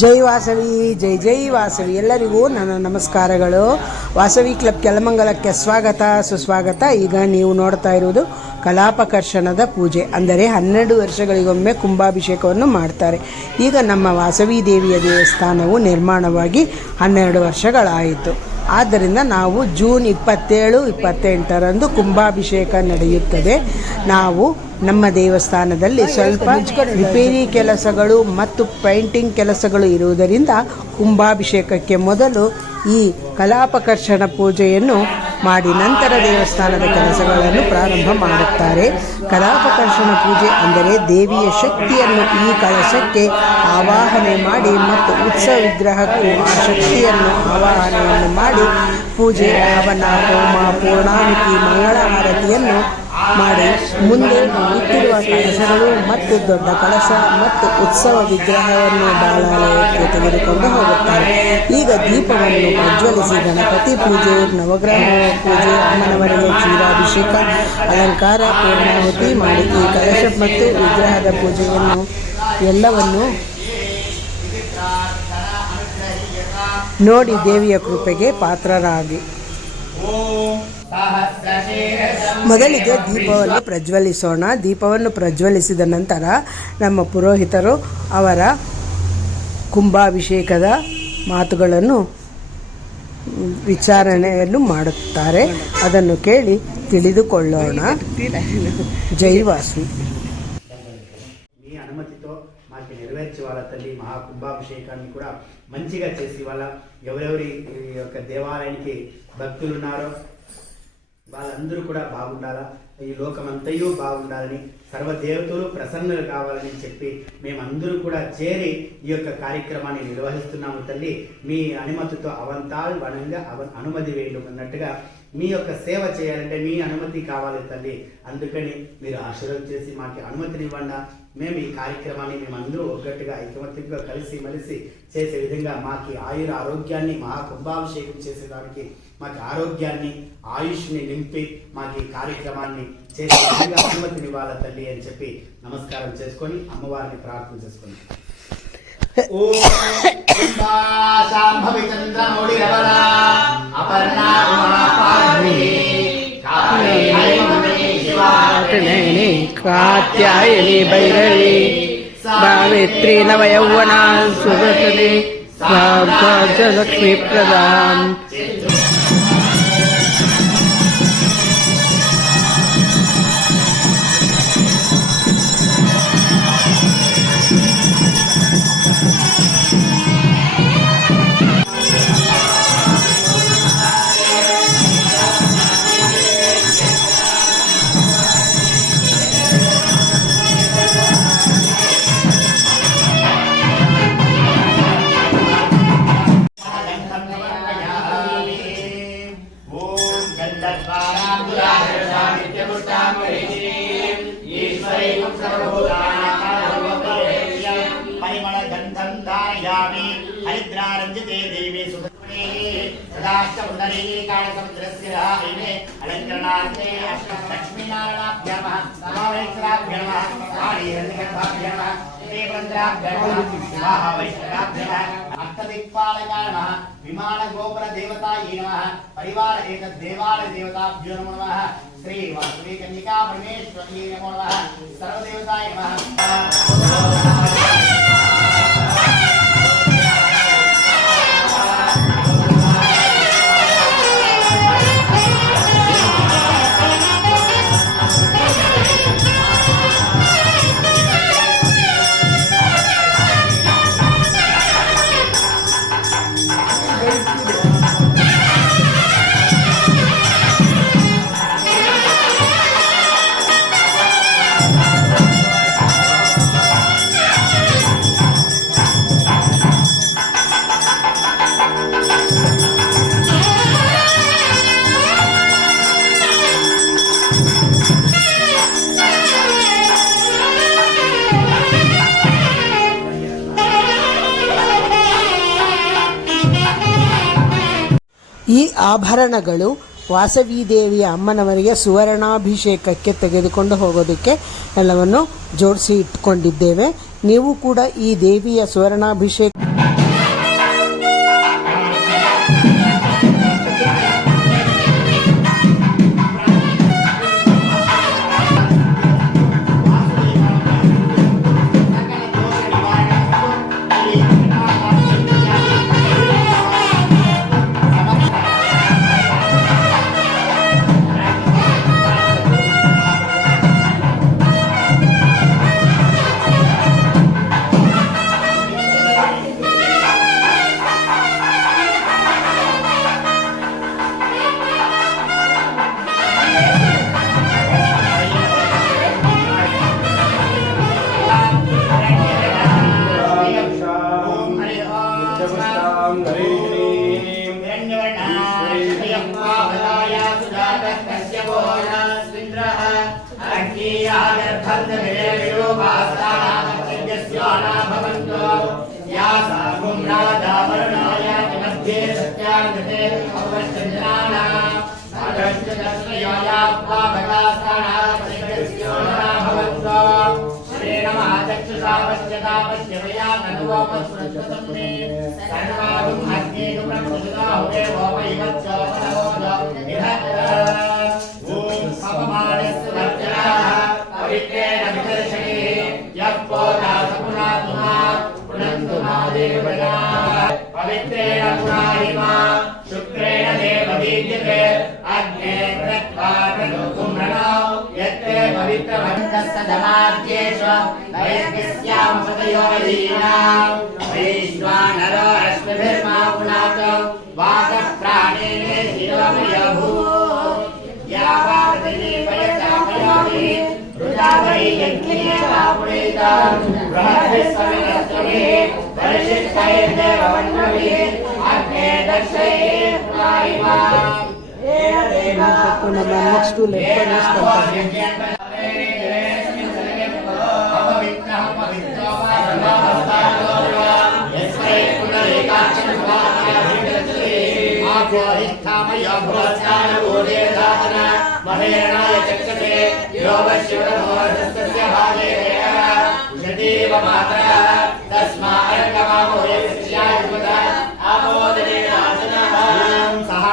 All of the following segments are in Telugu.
ಜೈ ವಾಸವಿ, ಜೈ ಜೈ ವಾಸವಿ. ಎಲ್ಲರಿಗೂ ನನ್ನ ನಮಸ್ಕಾರಗಳು. ವಾಸವಿ ಕ್ಲಬ್ ಕೆಲಮಂಗಲಕ್ಕೆ ಸ್ವಾಗತ ಸುಸ್ವಾಗತ. ಈಗ ನೀವು ನೋಡ್ತಾ ಇರುವುದು ಕಲಾಪಕರ್ಷಣದ ಪೂಜೆ, ಅಂದರೆ 12 ವರ್ಷಗಳಿಗೊಮ್ಮೆ ಕುಂಭಾಭಿಷೇಕವನ್ನು ಮಾಡ್ತಾರೆ. ಈಗ ನಮ್ಮ ವಾಸವಿ ದೇವಿಯ ದೇವಸ್ಥಾನವು ನಿರ್ಮಾಣವಾಗಿ 12 ವರ್ಷಗಳಾಯಿತು. ಆದ್ದರಿಂದ ನಾವು ಜೂನ್ 27, 28ರಂದು ಕುಂಭಾಭಿಷೇಕ ನಡೆಯುತ್ತದೆ. ನಾವು ನಮ್ಮ ದೇವಸ್ಥಾನದಲ್ಲಿ ಸ್ವಲ್ಪ ರಿಪೇರಿ ಕೆಲಸಗಳು ಮತ್ತು ಪೇಂಟಿಂಗ್ ಕೆಲಸಗಳು ಇರುವುದರಿಂದ ಕುಂಭಾಭಿಷೇಕಕ್ಕೆ ಮೊದಲು ಈ ಕಲಾಪಕರ್ಷಣ ಪೂಜೆಯನ್ನು ಮಾಡಿ ನಂತರ ದೇವಸ್ಥಾನದ ಕೆಲಸಗಳನ್ನು ಪ್ರಾರಂಭ ಮಾಡುತ್ತಾರೆ. ಕಲಾಪಕರ್ಷಣ ಪೂಜೆ ಅಂದರೆ ದೇವಿಯ ಶಕ್ತಿಯನ್ನು ಈ ಕಳಶಕ್ಕೆ ಆವಾಹನೆ ಮಾಡಿ ಮತ್ತು ಉತ್ಸವ ವಿಗ್ರಹಕ್ಕೂ ಆ ಶಕ್ತಿಯನ್ನು ಆವಾಹನೆಯನ್ನು ಮಾಡಿ ಪೂಜೆ, ಹವನ, ಹೋಮ, ಪೂರ್ಣಾಹುತಿ, ಮಂಗಳ ಆರತಿಯನ್ನು ಮಾಡಿ ಮುಂದೆ ಇಟ್ಟಿರುವ ಕಳಶಗಳು ಮತ್ತು ದೊಡ್ಡ ಕಳಶ ಮತ್ತು ಉತ್ಸವ ವಿಗ್ರಹವನ್ನು ಬಾಲಾಲಯಕ್ಕೆ ತೆಗೆದುಕೊಂಡು ಹೋಗುತ್ತಾರೆ. ಈಗ ದೀಪವನ್ನು ಪ್ರಜ್ವಲಿಸಿ ಗಣಪತಿ ಪೂಜೆ, ನವಗ್ರಹ ಪೂಜೆ, ಅಮ್ಮನವರಿಗೆ ಕ್ಷೀರಾಭಿಷೇಕ, ಅಲಂಕಾರ, ಪೂರ್ಣಾಹುತಿ ಮಾಡಿ ಈ ಕಳಶ ಮತ್ತು ವಿಗ್ರಹದ ಪೂಜೆಯನ್ನು ಎಲ್ಲವನ್ನು ನೋಡಿ ದೇವಿಯ ಕೃಪೆಗೆ ಪಾತ್ರರಾಗಿ. ಮೊದಲಿಗೆ ದೀಪವನ್ನು ಪ್ರಜ್ವಲಿಸೋಣ. ದೀಪವನ್ನು ಪ್ರಜ್ವಲಿಸಿದ ನಂತರ ನಮ್ಮ ಪುರೋಹಿತರು ಅವರ ಕುಂಭಾಭಿಷೇಕದ ಮಾತುಗಳನ್ನು ವಿಚಾರಣೆಯನ್ನು ಮಾಡುತ್ತಾರೆ. ಅದನ್ನು ಕೇಳಿ ತಿಳಿದುಕೊಳ್ಳೋಣ. జై వాసు. మీ అనుమతితో మాకు నెరవేర్చే వాళ్ళ తల్లి మహా కుంభాభిషేకాన్ని కూడా మంచిగా చేసి వాళ్ళ ఎవరెవరి యొక్క దేవాలయానికి భక్తులు ఉన్నారో వాళ్ళందరూ కూడా బాగుండాలా, ఈ లోకమంతయు బాగుండాలని, సర్వదేవతలు ప్రసన్నులు కావాలని చెప్పి మేమందరూ కూడా చేరి ఈ యొక్క కార్యక్రమాన్ని నిర్వహిస్తున్నాము తల్లి. మీ అనుమతితో అవంతాల్ వనంగా అనుమతి వేయడం అన్నట్టుగా మీ యొక్క సేవ చేయాలంటే మీ అనుమతి కావాలి తల్లి. అందుకని మీరు ఆశీర్వాదం చేసి మాకు అనుమతిని ఇవ్వండి. మేము ఈ కార్యక్రమాన్ని మేమందరూ ఒక్కటిగా ఐకమత్యంగా కలిసి మలిసి చేసే విధంగా మాకు ఆయుర ఆరోగ్యాన్ని, మహా కుంభాభిషేకం చేసేదానికి మాకు ఆరోగ్యాన్ని, ఆయుష్ని నింపి మాకు ఈ కార్యక్రమాన్ని చేసే విధంగా అనుమతిని ఇవ్వాలి తల్లి అని చెప్పి నమస్కారం చేసుకొని అమ్మవారిని ప్రార్థన చేసుకొని కాత్యాయని భైరవి సావిత్రి నవయౌవనా సుగతని లక్ష్మీ ప్రదాం. हरिद्रारंजिते देवी सुभद्रे सदाष्टपुंडरी कालसमुद्रस्य राहिने अलंकरणार्थे अष्टलक्ष्मीनारायणाभ्यः नमः, नमोवेश्वराभ्यः नमः, कालीरन्ध्रगर्भाभ्यः नमः, देवरन्ध्राभ्यः नमः, विवाहवैश्वराभ्यः नमः, अष्टदिक्पालकाय नमः, विमानगोपुरदेवतायै नमः, परिवार एकदेवालयदेवताभ्यो नमो नमः, श्री वासवी कन्यका परमेश्वर्यै नमो नमः, सर्वदेवताय नमः. ಈ ಆಭರಣಗಳು ವಾಸವಿದೇವಿಯ ಅಮ್ಮನವರಿಗೆ ಸುವರ್ಣಾಭಿಷೇಕಕ್ಕೆ ತೆಗೆದುಕೊಂಡು ಹೋಗೋದಕ್ಕೆ ಎಲ್ಲವನ್ನು ಜೋಡಿಸಿ ಇಟ್ಕೊಂಡಿದ್ದೇವೆ. ನೀವು ಕೂಡ ಈ ದೇವಿಯ ಸುವರ್ಣಾಭಿಷೇಕ पवित्रेण पुराणिमा शुक्रेण देवदीयते अग्ने कृत्वा प्रदुकुम्रणो यत्ते पवित्रमन्तस्तदमाद्येषु वैद्यस्यां पदयोरीणां वैश्वानरो अश्वभिर्मा पुनातो वातः प्राणेने शिरोमयभूत् यावावतिनि वयसामयोनि रुदावै यज्ञे वापुरेतां बृहद्भिस्सविनस्त्रभिः परिशिष्टैर्देववन्नभिः अग्ने दर्शये पुरारिमा ನಮ್ಮ ನೆಕ್ಸ್ಟ್ ಲೆಪ್ಪರ್ महेरणाय चक्षते यो वश्यवदमोदस्तस्य भागेन उषतीव मातरः तस्मादङ्गमामो यस्याय सुमता आमोदनेन आचनः सह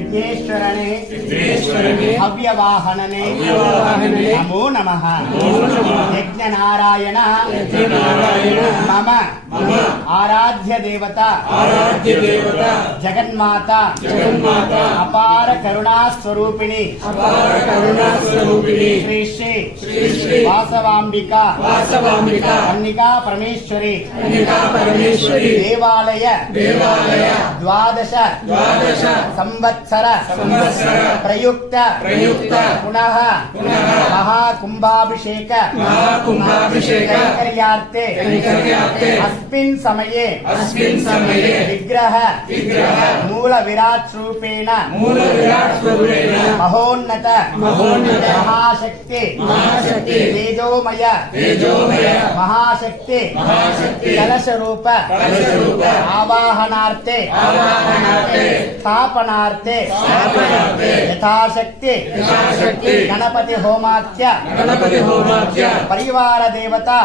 यज्ञेश्वरने विघ्नेश्वरने हव्यवाहनने हव्यवाहनने नमो नमः यज्ञनारायण मम आराध्य देवता जगन्माता अपार करुणा स्वरूपिणी श्री श्री वासवांबिका कन्निका परमेश्वरी देवालय द्वादश संवत्सर प्रयुक्त पुनः महाकुंभाभिषेक कैंकर्यार्थे अस्मिन् समये विग्रह मूल विराट रूपेण महोन्नत महाशक्ति तेजोमय महाशक्ति कलश रूप आवाहनार्थे स्थापनार्थे यथाशक्ति गणपति होमाख्य परिवार देवता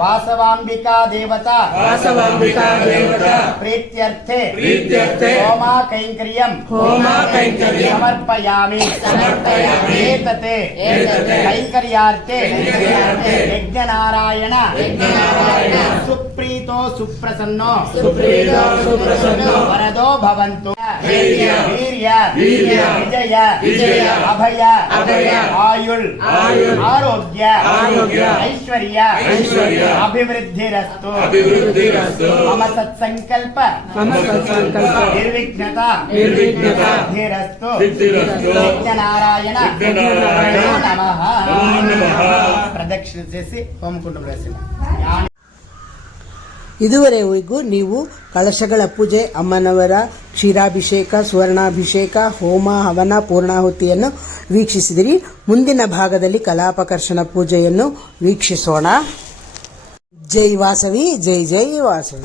वासवांबिका देवता प्रीत्यर्थे होमा कैंकर्यं समर्पयामि एतते कैंकर्यार्थे यज्ञनारायण सुप्रीतो सुप्रसन्नो वरदो भवन्तु वीर्य विजय अभय आयुल आरोग्य ऐश्वर्य अभिवृद्धिरस्तु मम सत्संकल्प निर्विघ्नता सिद्धिरस्तु यज्ञनारायण नमः ప్రదక్షిణ చేసి హోమకుండం వేసిన ಇದುವರೆಗೂ ನೀವು ಕಲಶಗಳ ಪೂಜೆ, ಅಮ್ಮನವರ ಕ್ಷೀರಾಭಿಷೇಕ, ಸುವರ್ಣಾಭಿಷೇಕ, ಹೋಮ, ಹವನ, ಪೂರ್ಣಾಹುತಿಯನ್ನು ವೀಕ್ಷಿಸಿದಿರಿ. ಮುಂದಿನ ಭಾಗದಲ್ಲಿ ಕಲಾಪಕರ್ಷಣ ಪೂಜೆಯನ್ನು ವೀಕ್ಷಿಸೋಣ. ಜೈ ವಾಸವಿ, ಜೈ ಜೈ ವಾಸವಿ.